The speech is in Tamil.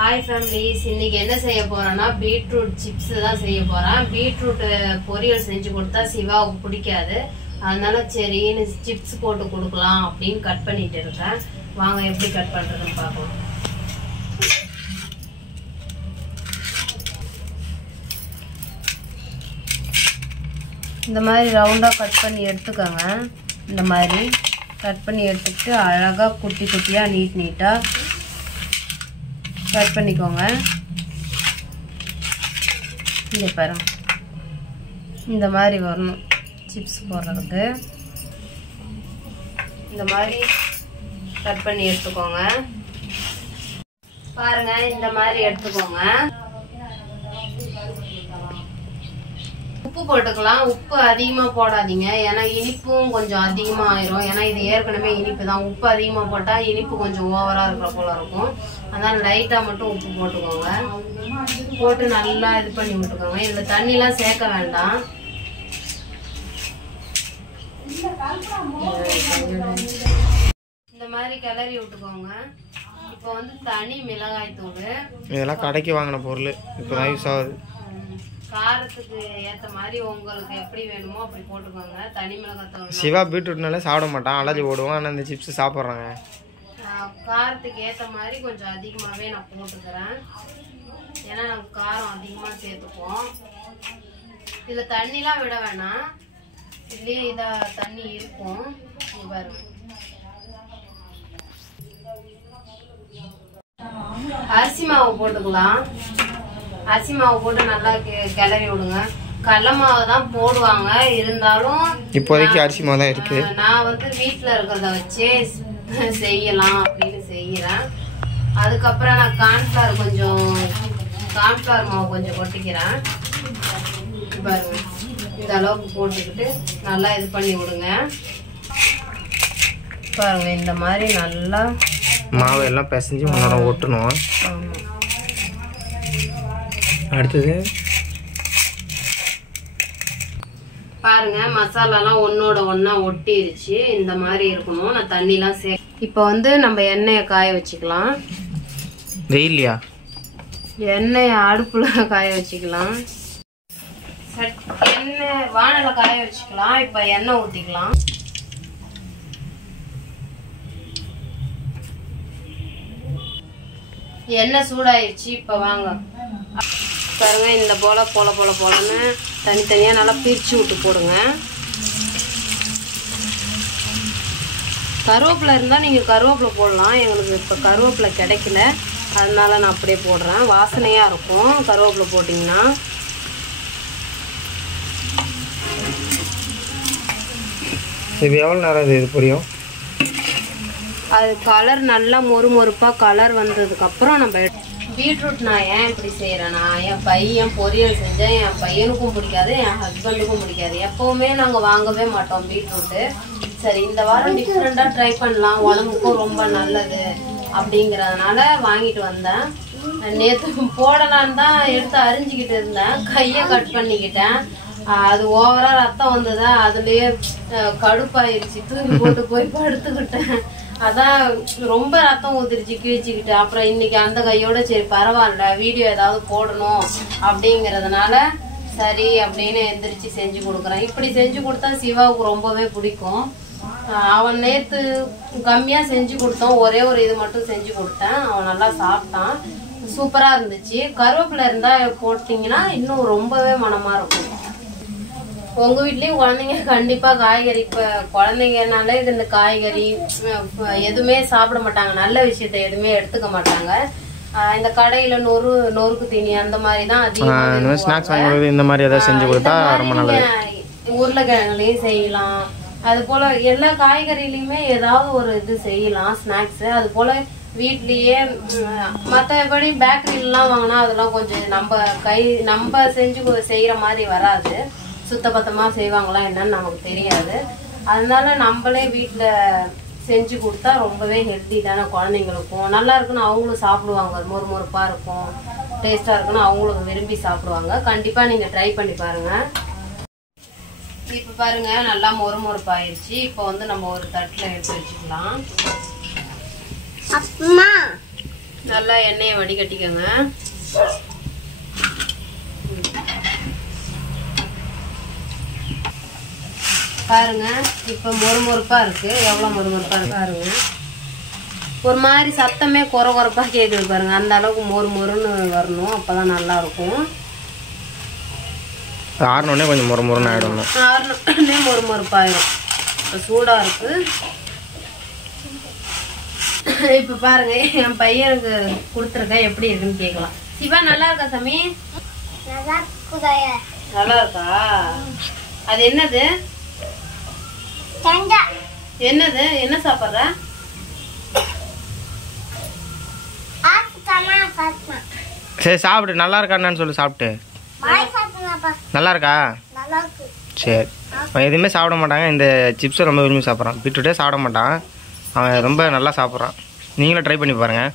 ஹாய் ஃபேமிலிஸ், இன்னைக்கு என்ன செய்ய போறேன்னா பீட்ரூட் சிப்ஸ் தான் செய்ய போறேன். பீட்ரூட் பொரியல் செஞ்சு கொடுத்தா சிவாவுக்கு பிடிக்காது. அதனால சரின்னு சிப்ஸ் போட்டு கொடுக்கலாம் அப்படின்னு கட் பண்ணிட்டு இருக்கேன். வாங்க எப்படி கட் பண்றதுன்னு பார்க்கலாம். இந்த மாதிரி ரவுண்டாக கட் பண்ணி எடுத்துக்கோங்க. இந்த மாதிரி கட் பண்ணி எடுத்துக்கிட்டு அழகாக குட்டி குட்டியாக நீட்டாக கட் பண்ணிக்கோங்க. இங்கே பாருங்க, இந்த மாதிரி வரணும் சிப்ஸ் போடுறதுக்கு. இந்த மாதிரி கட் பண்ணி எடுத்துக்கோங்க. பாருங்க, இந்த மாதிரி எடுத்துக்கோங்க. உப்பு போட்டுக்கலாம். உப்பு அதிகமா போடாதீங்க, ஏன்னா இனிப்பும் கொஞ்சம் அதிகமா ஆயிரும். ஏன்னா இது ஏற்கனவே இனிப்பு தான். உப்பு அதிகமா போட்டா இனிப்பு கொஞ்சம் ஓவரா இருக்கிற போல இருக்கும். அதனால லைட்டா மட்டும் உப்பு போட்டுக்கோங்க. போட்டு நல்லா இது பண்ணி விட்டுக்கோங்க. இதுல தண்ணி எல்லாம் சேர்க்க வேண்டாம். இந்த மாதிரி கிளறி விட்டுக்கோங்க. இப்போ வந்து தனி மிளகாய் தூள், இதெல்லாம் கடைக்கு வாங்கின பொருள் இப்போதான் யூஸ் ஆகுது. காரத்துக்கு ஏற்ற மாதிரி உங்களுக்கு எப்படி வேணுமோ அப்படி போட்டுக்கோங்க. தனி மிளகாய் தூள். சிவா பீட்ரூட்னால சாப்பிட மாட்டான், அலர்ஜி ஓடுவான். ஆனால் இந்த சிப்ஸ் சாப்பிட்றாங்க. காரத்துக்கு ஏற்ற மாதிரி கொஞ்சம் அதிகமாகவே நான் போட்டுக்கிறேன். ஏன்னா நாங்கள் காரம் அதிகமாக சேர்த்துப்போம். இதில் தண்ணிலாம் விட வேணாம், இதுலேயே இதாக தண்ணி இருக்கும். பாருங்க, அரிசி மாவு போட்டுக்கலாம். அரிசி மாவு போட்டு நல்லா கிளறி விடுங்க. கடலை மாவு தான் போடுவாங்க, இருந்தாலும் இப்போதைக்கு அரிசி மாவு தான் இருக்கு. நான் வந்து வீட்டில் இருக்கிறத வச்சு செய்யலாம் அப்படின்னு செய்யறேன். அதுக்கப்புறம் நான் கார்ன்ஃப்ளவர் மாவு கொஞ்சம் கொட்டிக்கிறேன். பாருங்க, இந்த அளவுக்கு போட்டுக்கிட்டு நல்லா இது பண்ணி விடுங்க. பாருங்க, இந்த மாதிரி நல்லா மாவு எல்லாம் பிசைஞ்சு ஒன்றா ஒட்டணும். அடுத்தது பாருங்க, மசாலாலாம் ஒன்னோட ஒன்னா ஒட்டிருச்சு. இந்த மாதிரி இருக்கணும். நான் தண்ணிலாம் இப்போ வந்து நம்ம எண்ணெயை காய வச்சுக்கலாம். வெயில்லையா? எண்ணெயை அடுப்புல காய வச்சுக்கலாம். எண்ணெய் வானல காய வச்சுக்கலாம். இப்ப எண்ணெய் ஊத்திக்கலாம். எண்ணெய் சூடாயிருச்சு. இப்ப வாங்க பாருங்க, இந்த போலன்னு தனித்தனியா நல்லா பிரிச்சு விட்டு போடுங்க. கருவேப்பிலை இருந்தா நீங்க கருவேப்பிலை போடலாம். எங்களுக்கு இப்ப கருவேப்பிலை கிடைக்கல, அதனால நான் அப்படியே போடுறேன். வாசனையா இருக்கும் கருவேப்பிலை போட்டிங்கன்னா. இது எவ்வளோ நேரம் இது புரியும்? அது கலர் நல்லா மொறுமொறுப்பா கலர் வந்ததுக்கு அப்புறம் நம்ம பீட்ரூட் நான் ஏன் இப்படி செய்யறேன்னா, என் பையன் பொரியல் செஞ்சேன். என் பையனுக்கும் பிடிக்காது, என் ஹஸ்பண்டுக்கும் பிடிக்காது. எப்பவுமே நாங்க வாங்கவே மாட்டோம் பீட்ரூட்டு. சரி, இந்த வாரம் டிஃப்ரெண்டா ட்ரை பண்ணலாம், உடம்புக்கும் ரொம்ப நல்லது அப்படிங்கறதுனால வாங்கிட்டு வந்தேன். நேற்று போடலான்னு தான் எடுத்து அரிஞ்சுக்கிட்டு இருந்தேன், கையை கட் பண்ணிக்கிட்டேன். அது ஓவரா ரத்தம் வந்ததா, அதுலயே கடுப்பாயிருச்சு. தூக்கி போட்டு போய் படுத்துக்கிட்டேன். அதான் ரொம்ப ரத்தம் ஊத்திருச்சு, கிழிச்சுக்கிட்டு. அப்புறம் இன்னைக்கு அந்த கையோட சரி பரவாயில்ல, வீடியோ ஏதாவது போடணும் அப்படிங்கறதுனால சரி அப்படின்னு எந்திரிச்சு செஞ்சு கொடுக்குறேன். இப்படி செஞ்சு கொடுத்தா சிவாவுக்கு ரொம்பவே பிடிக்கும். அவன் நேத்து கம்மியா செஞ்சு கொடுத்தோம், ஒரே ஒரு இது மட்டும் செஞ்சு கொடுத்தேன். அவன் நல்லா சாப்பிட்டான், சூப்பரா இருந்துச்சு. கருவேப்பிலை இருந்தா போட்டீங்கன்னா இன்னும் ரொம்பவே மனமா இருக்கும். உங்க வீட்லயும் குழந்தைங்க கண்டிப்பா காய்கறி, இப்ப குழந்தைங்கனாலே இந்த காய்கறி எதுவுமே சாப்பிட மாட்டாங்க, நல்ல விஷயத்த எதுவுமே எடுத்துக்க மாட்டாங்க. இந்த கடையில நொறுக்கு தீனி அந்த மாதிரி தான் அதிகமா ஸ்நாக்ஸ் வாங்கி இந்த மாதிரி ஏதாவது செஞ்சு கொடுத்தா ரொம்ப நல்லது. உருளைக்கிழங்குலயும் செய்யலாம், அது போல எல்லா காய்கறிலையுமே ஏதாவது ஒரு இது செய்யலாம் ஸ்நாக்ஸ். அது போல வீட்லயே மற்றபடி பேக்கரிலாம் வாங்கினா அதெல்லாம் கொஞ்சம் நம்ம செஞ்சு செய்யற மாதிரி வராது. சுத்தபத்தமா செய்வாங்களா என்னன்னு நமக்கு தெரியாது. அதனால நம்மளே வீட்டுல செஞ்சு கொடுத்தா ரொம்பவே ஹெல்த்தி தானே. குழந்தைங்களுக்கும் நல்லா இருக்குன்னு அவங்களும் சாப்பிடுவாங்க, மொறுமொறுப்பா இருக்கும், டேஸ்டா இருக்குன்னு அவங்களும் விரும்பி சாப்பிடுவாங்க. கண்டிப்பா நீங்க ட்ரை பண்ணி பாருங்க. இப்ப பாருங்க, நல்லா மொறுமொறுப்பாயிருச்சு. இப்போ வந்து நம்ம ஒரு தட்டுல எடுத்து வச்சுக்கலாம். அம்மா நல்லா எண்ணெயை வடிகட்டிக்கோங்க. பாருங்க இப்போ மொறுமொறுப்பா இருக்கு. எவ்வளோ மொறுமொறுப்பா இருக்கு பாருங்க. ஒரு மாதிரி சத்தமே குறப்பா கேட்குது பாருங்க. அந்த அளவுக்கு மொறுன்னு வரணும். அப்போதான் நல்லா இருக்கும். ஆறினோடனே கொஞ்சம் மொறுன்னு ஆகிடணும். ஆறினோடனே மொறுமொறுப்பாயிடும். இப்போ சூடாக இருக்கு. இப்போ பாருங்க என் பையனுக்கு கொடுத்துருக்கேன். எப்படி இருக்குன்னு கேட்கலாம். சிவா நல்லா இருக்கா சாமி? நல்லா இருக்கா? அது என்னது என்னது என்ன சாப்பிட்ற? சரி சாப்பிட்டு நல்லா இருக்கான்னு சொல்லி சாப்பிட்டு. நல்லா இருக்கா? சரி. அவன் எதுவுமே சாப்பிட மாட்டாங்க. இந்த சிப்ஸை ரொம்ப விரும்பி சாப்பிட்றான். பீட்ரூட்டே சாப்பிட மாட்டான். அவன் ரொம்ப நல்லா சாப்பிட்றான். நீங்களும் ட்ரை பண்ணி பாருங்கள்.